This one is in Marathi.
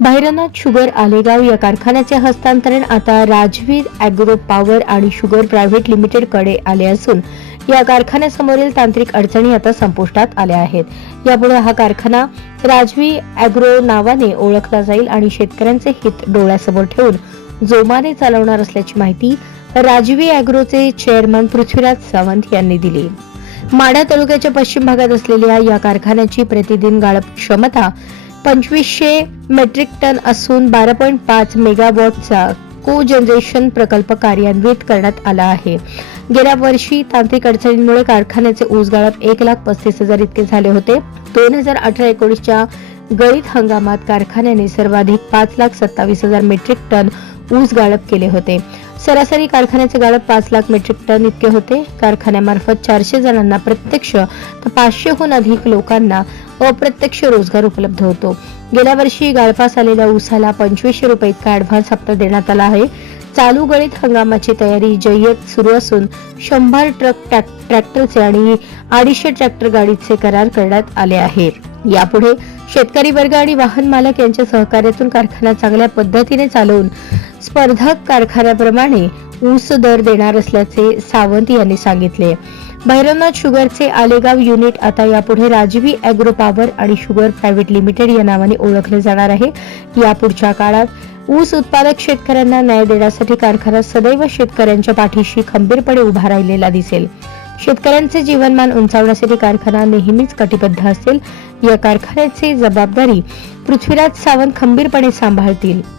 भैरवनाथ शुगर आलेगाव या कारखान्याचे हस्तांतरण आता राजवीर अॅग्रो पॉवर आणि शुगर प्रायव्हेट लिमिटेडकडे आले असून या कारखान्यासमोरील तांत्रिक अडचणी आता संपुष्टात आल्या आहेत. यापुढे हा कारखाना राजवी अॅग्रो नावाने ओळखला जाईल आणि शेतकऱ्यांचे हित डोळ्यासमोर ठेवून जोमाने चालवणार असल्याची माहिती राजवी अॅग्रोचे चेअरमन पृथ्वीराज सावंत यांनी दिली. माढा तालुक्याच्या पश्चिम भागात असलेल्या या कारखान्याची प्रतिदिन गाळप क्षमता पंचवीसशे मेट्रिक टन असून बारा पॉईंट पाच मेगावॉटचा को जनरेशन प्रकल्प कार्यान्वित करण्यात आला आहे. गेल्या वर्षी तांत्रिक अडचणींमुळे कारखान्याचे ऊस गाळप एक लाख पस्तीस हजार इतके झाले होते. दोन हजार अठरा एकोणीसच्या गळीत हंगामात कारखान्याने सर्वाधिक पाच लाख सत्तावीस हजार मेट्रिक टन ऊस गाळप केले होते. सरासरी कारखान्याचे गाळप पाच लाख मेट्रिक टन इतके होते. कारखान्यामार्फत चारशे जणांना प्रत्यक्ष तर पाचशेहून अधिक लोकांना अप्रत्यक्ष रोजगार उपलब्ध होतो. गेल्या वर्षी गाळपास आलेल्या ऊसाला पंचवीसशे रुपये इतका ऍडव्हान्स हप्ता देण्यात आला आहे. चालू गळीत हंगामाची तयारी जय्यत सुरू असून शंभर ट्रक ट्रॅक्टरचे आणि अडीचशे ट्रॅक्टर गाडीचे करार करण्यात आले आहेत. यापुढे शेतकरी वर्ग आणि वाहन मालक यांच्या सहकार्यातून कारखाना चांगल्या पद्धतीने चालवून स्पर्धक कारखान्याप्रमाणे ऊस दर देणार असल्याचे सावंत यांनी सांगितले. भैरवनाथ शुगरचे आलेगाव युनिट आता यापुढे राजवी अॅग्रो पॉवर आणि शुगर प्रायव्हेट लिमिटेड या नावाने ओळखले जाणार आहे. यापुढच्या काळात ऊस उत्पादक शेतकऱ्यांना न्याय देण्यासाठी कारखाना सदैव शेतकऱ्यांच्या पाठीशी खंबीरपणे उभा राहिलेला दिसेल. शेतकऱ्यांचे जीवनमान उंचावण्यासाठी कारखाना नेहमीच कटिबद्ध असेल. या कारखान्याची जबाबदारी पृथ्वीराज सावंत खंबीरपणे सांभाळतील.